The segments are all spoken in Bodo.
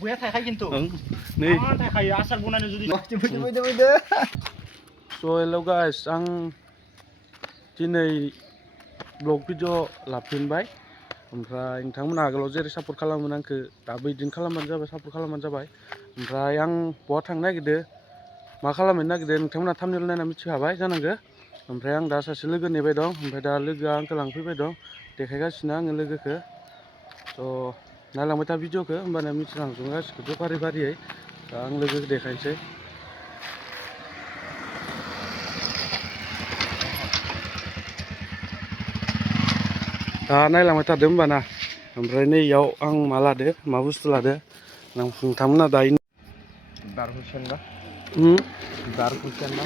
buaya थायखायो खिन्थु नै थायखायो आसार बनायनो जुदि So hello guys, आं दिनै ब्लग भिडिअ लाफिनबाय ओमफ्राय नोंथांमोना आगोलाव जेरै सापर्ट खालामोन आंखौ दाबो बिदिनो खालामबानो जाबाय, सापर्ट खालामबानो जाबाय। ओमफ्राय आं बहा थांनो नागिरदों, मा खालामनो नागिरदों नोंथांमोना थाम्बनेल नायना मिथिखाबाय जानांगौ। ओमफ्राय आं दा सासे लोगो नेबाय दं, ओमफ्राय दा लोगोआ आंखौ लांफैबाय दं, देखायगासिनो आङो लोगोखौ। स' नायलांबाय था भिडिअखौ, होमबानो मिथिलांजोबगोन गासिखौबो फारि फारियै। दा आं लोगोखौ देखायनोसै। दा नायलांबाय थादो होमबाना। ओमफ्राय नैयाव आं मा लादो, मा बुस्थु लादो नोंथांमोना दायो दारहुसेन ना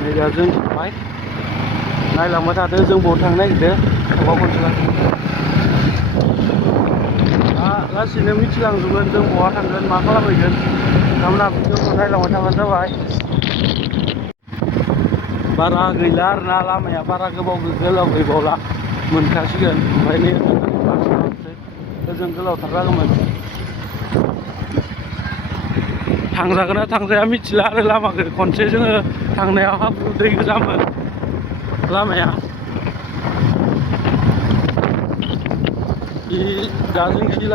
नै दा जों थांबाय, नायलांबाय थादो जों बबाव थांनो नागिरदों। थांबा खनसे दा लासैनो मिथिलांजोबगोन जों बहा थांगोन, मा खालामहैगोन। नोंथांमोना भिडिअखौ नायलांबाय थाबानो जाबाय। बारा गैला आरोना, लामाया बारा गोलाव गैबावला, मोनखासिगोन। ओमफ्राय नै ओजों गोलावथार जागौमोन। थांजागोन ना थांजाया मिथिला आरो लामाखौ। खनसे जोङो थांनायाव हाब्रु दै गोजामोन लामाया। दा जों जि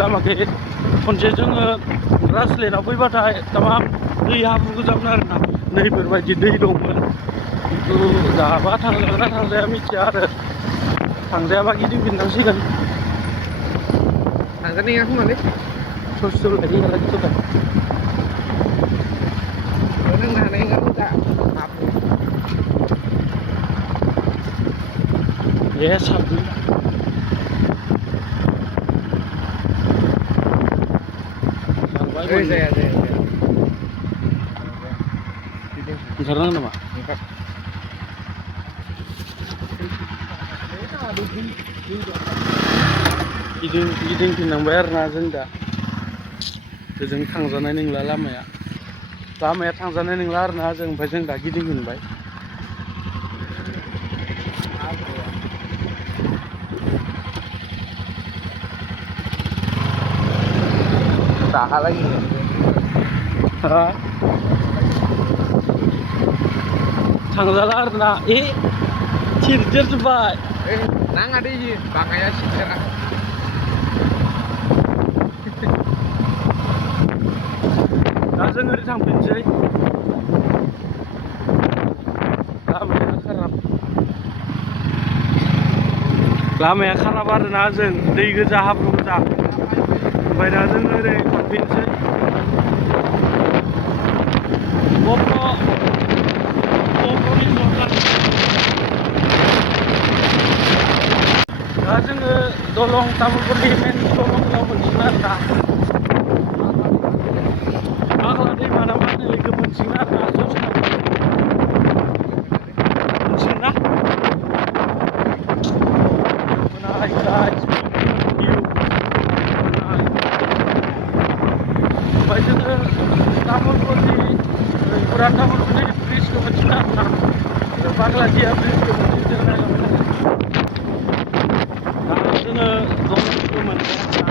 लामाखै खनसे जोङो ग्रासलेण्डआव फैबाथाय तामाम दै हाब्रु गोजामोन आरोना, नैफोरबायदि दै दंमोन। खिन्थु दाबा थांजागोन ना थांजाया मिथिया आरो, थांजायाबा गिदिंफिननांसिगोन। थांजानाय नङा खोमालै, ससे लायो दा नांनो हानाय नङा दा हाब्रु। बे साब्रै जाया ओंखारनांगोन नामा? गिदिंफिननांबाय आरोना जों दा। जों थांजानाय नंला लामाया थांजानाय नंला आरोना जों, ओमफ्राय जों दा गिदिंफिनबाय। दाहालागै थांजाला आरोना, थिरदेरजोब्बाय। नाङा दै बाङाया सिथेरा। दा जों ओरै थांफिनसै। लामाया खाराब आरोना, जों दै गोजा हाब्रु गोजा। ओमफ्राय दा जों ओरै थांफिनसै। दा जोङो दलं तामुलपुरनि मेन दलंआव मोनसिगोन आरोना। फाग्ला दैमा ना मा होनो बेखौ मोनसिगोन आरोना, ससे मोनसिगोन ना? ओमफ्राय जोङो तामुलपुरनि तामुलपुरनि ब्रिजखौ मोनसिगोन आरोना, बाग्लादिया ब्रिजखौ मोनसिगोन। दा जोङो दलंखौ मोनबाय आरोना।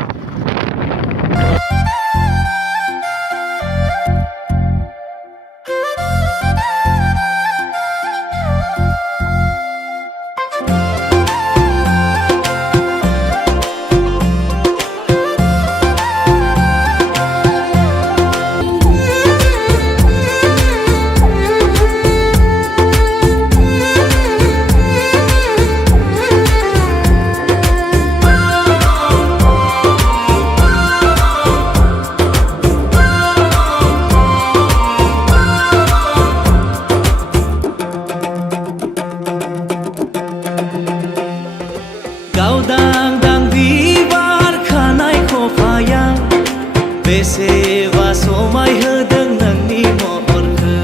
बेसेबा समाय होदों नोंनि महरखौ।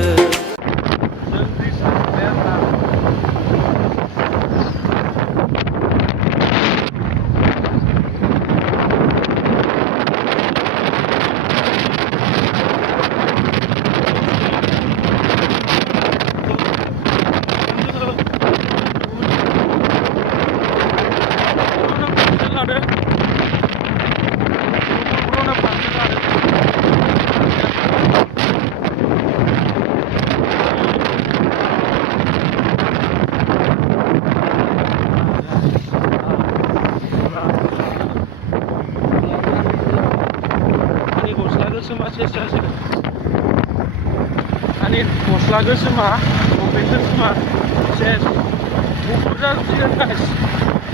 जों ब्रिज मोनबाय आरोना। सेस जासिगोन माने गस्ला गोसोमा लंपेन्ट गोसोमा सेस गुफुर जाजोबसिगोन गाइस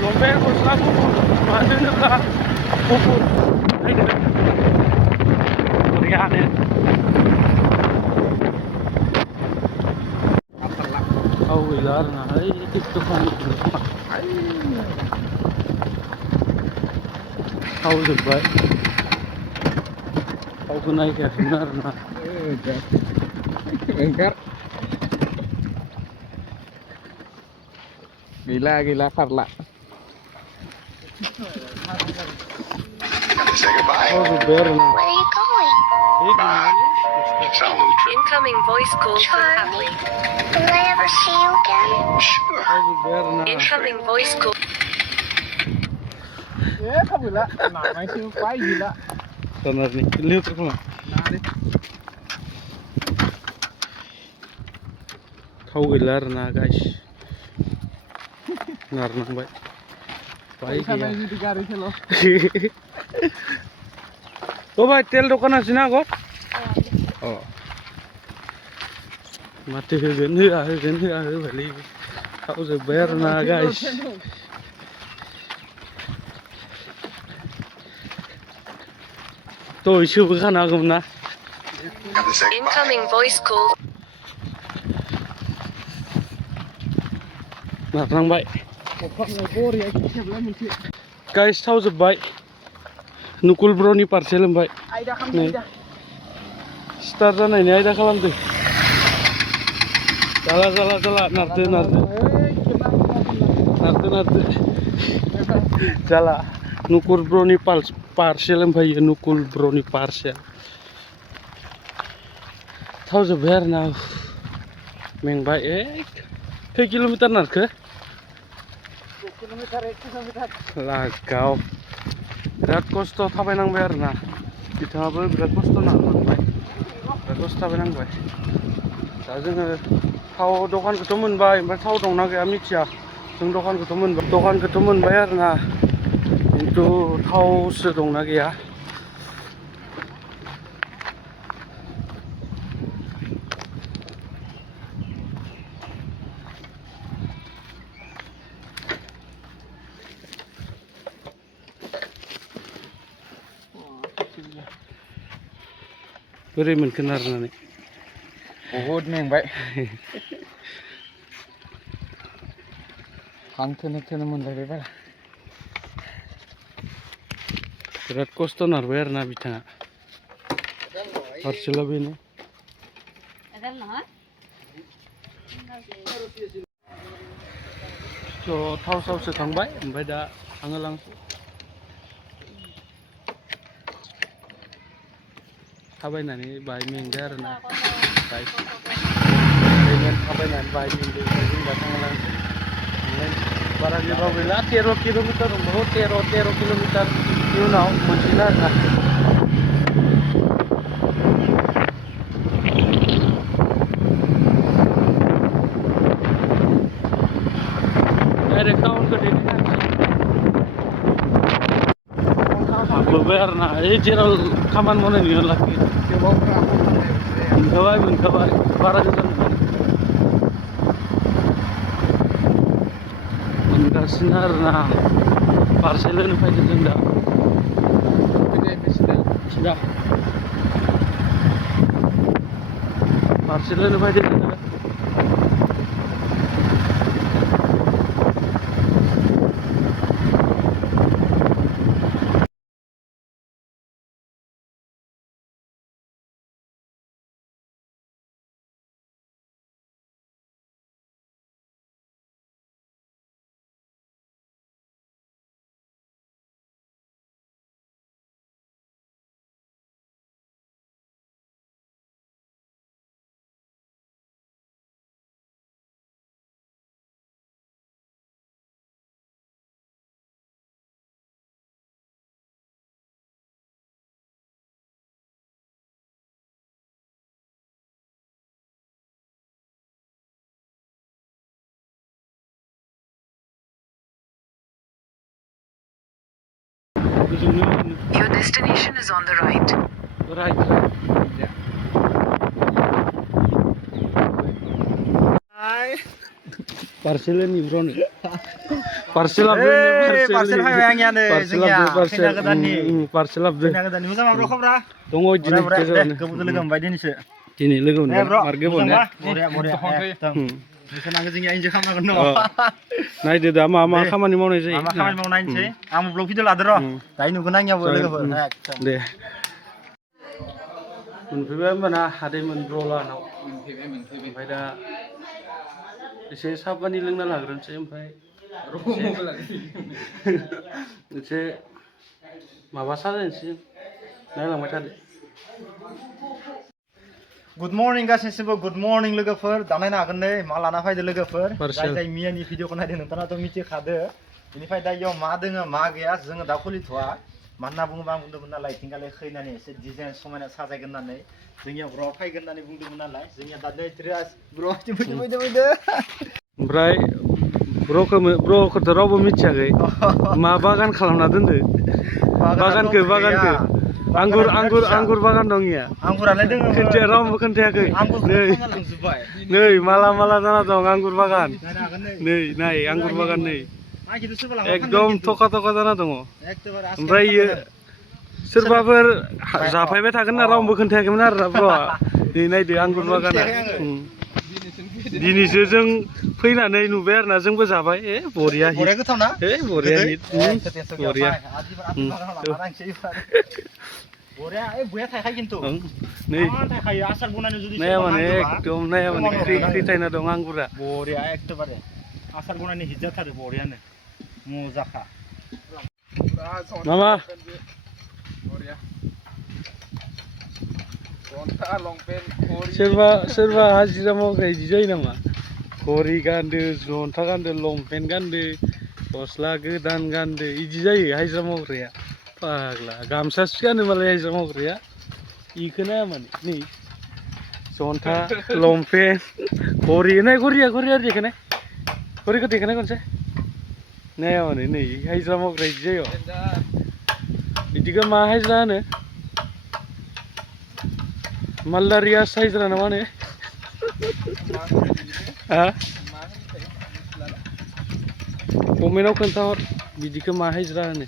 लंपेन्ट गस्ला गुफुर मानो होनोब्ला गुफुर नायदो बरियानो थाव गैला आरोना ओइ दखान थाव जोब्बाय थावखौ नायखायाखैमोन आरोना Engkar. Gila Carla. थाव जोब्बाय आरोना Where are you going? Incoming voice call from Charlie. Happy. Will I ever see you again? थाव जोब्बाय आरोना Incoming voice call. Kamu gila. Namanya sih pai gila. benar nih lihat terus थाव गैला आरोना गाइस नारनांबाय बाय गैया Di garis lo. ओ भाई तेल दखान आसि ना आगत माथो होगोन होआ होबायलै थाव जोब्बाय आरोना गाइस तो इसेबो खानो हागौमोन ना Incoming voice call. नारनांबाय Pokoknya Korea sebelum mesti. Guys थाव जोब्बाय नुकुल ब्र'नि पार्सेल होनबाय Aida kamu नै Aida. स्टार्ट जानायनि आयदा खालामदो जाला नारदो जाला नुकुल ब्र'नि पार्सेल होनफायो नुकुल ब्र'नि पार्सेल थाव जोब्बाय आरोना मेंबाय खै किल'मिटार नारखो Kilometer 1 kilometer. लागाव बिराद खस्थ' थाबायनांबाय आरोना बिथाङाबो बिराद खस्थ' नारनांबाय बिराद खस्थ' थाबायनांबाय दा जोङो थाव दखानखौथ' मोनबाय ओमफ्राय थाव दंना गैया मिथिया जों दखानखौथ' मोनबाय आरोना खिन्थु थावसो दंना गैया बोरै मोनखो नारनानै বহুত मेंबाय हांथोनो मोनलायबाय बारा बिराद खस्थ' नारबाय आरोना बिथाङा पार्सेला बेनो स' थाव सावसो थांबाय ओमफ्राय दा आङो लांसै थाबायनानै बाहाय मेंबाय आरोना बाइक थाबायनानै बाहाय मेंबाय जों दा थांलांसै बारा गोबाव गैला 13 किल'मिटार दंबावो 13 किल'मिटारनि उनाव मोनसिगोन आरोना डाइरेक्ट टाउनखौ हाबबोबाय आरोना जेराव खामानि मावनाय नुनो लाखि मोनखाबाय बारा गोजान मोनगासिनो आरोना पार्सेल होनो फैदों जों दा सिदा पार्सेल होनो फैदों जोङो Your destination is on the right. Right. Parcel ini bro nih. Parcel apa nih? Parcel faibai आंनियानो जोंनिया खैना गोदाननि Parcel apa? खैना गोदाननि मोजां मा खबरा Tunggu बरा बरा jenis दे गोबावजों लोगो मोनबाय दिनैसो Ini logo nih. bro Marga मोजां boleh. बा बरिया बरिया एकदम नोंसोर नांगौ जोंनिया इन्जय खालामनांगोन न' Nah itu dah mama kamar mau nih sih. मा खामानि मावनायनोसै आं ब्लग भिडिअ लादो र' दायो नुगोन आंनियावबो लोगोफोर एकदम Deh. Moनफैबाय mana हादैमोन ब्रलानाव ओमफ्राय दा एसे साहा पानि लोंना लाग्रोनोसै ओमफ्राय एसे माबा साजायनोसै नायलांबाय थादो गुड मर्निं गासैनिबो गुड मर्निं लोगोफोर दा नायनो हागोन नै मा लाना फैदो लोगोफोर Parcel. जाय मियानि भिडिअखौ नायदों नोंथाङाथ' मिथिखादो बेनिफ्राय दा इयाव मा दोङो मा गैया जोङो दा खुलिथ'वा मानो होनना बुङोबा आं बुंदोंमोन नालाय थिंगाले खैनानै एसे डिजाइन समायना साजायगोन होननानै जोंनियाव ब्र फैगोन होननानै बुंदोंमोन नालाय जोंनिया दा नै ड्रेस ब्र फैदो ओमफ्राय ब्र'खौथ' रावबो मिथियाखै मा बागान खालामना दोनदो बागानखौ आंगुर बागान दं इया आंगुरालाय दोङो खोन्थिया रावबो खोन्थायाखै नै माला जाना दं आंगुर बागान नायनो हागोन नै नाय आंगुर बागान नै आं खिन्थु सोरबा लांबा एकदम थखा जाना दङ एखेबारे ओमफ्राय इयो सोरबाफोर जाफायबाय थागोन ना रावबो खोन्थायाखैमोन आरो ब्र'आ नै नायदो आंगुर बागाना दिनैसो जों फैनानै नुबाय आरोना जोंबो जाबाय बरिया बरिया गोथाव ना बरिया बरिया बरिया बरिया थायखायो खिन्थु नै थायखायो आसार बनायनो जुदि नाया माने एकदम नाया माने ख्रि थायना दं आंगुरा बरिया एखेबारे आसार बनायनो हिट जाथारो बरियानो मोजाखा मामा सोरबा हाजिरा मावग्रा इदि जायो नामा घरि गानदो जन्था गानदो लंपेन्ट गानदो गस्ला गोदान गानदो इदि जायो हाजिरा मावग्राया फाग्ला गामसासो गानो मालाय हाजिरा मावग्राया इखो नाया माने नै जन्था लंपेन्ट घरि नाय घरिया देखायनाय घरिखौ देखायनाय खनसे नाया माने नै हाजिरा मावग्रा इदि जायो बिदिखौ मा हाजिरा होनो मालदारिया हाजिरा ना मा होनो कमेन्टआव खोन्थाहर बिदिखौ मा हाजिरा होनो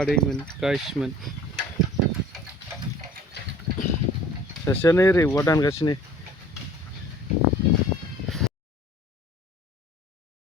आदैमोन गाइसमोन सासेयानो ओरै औवा दानगासिनो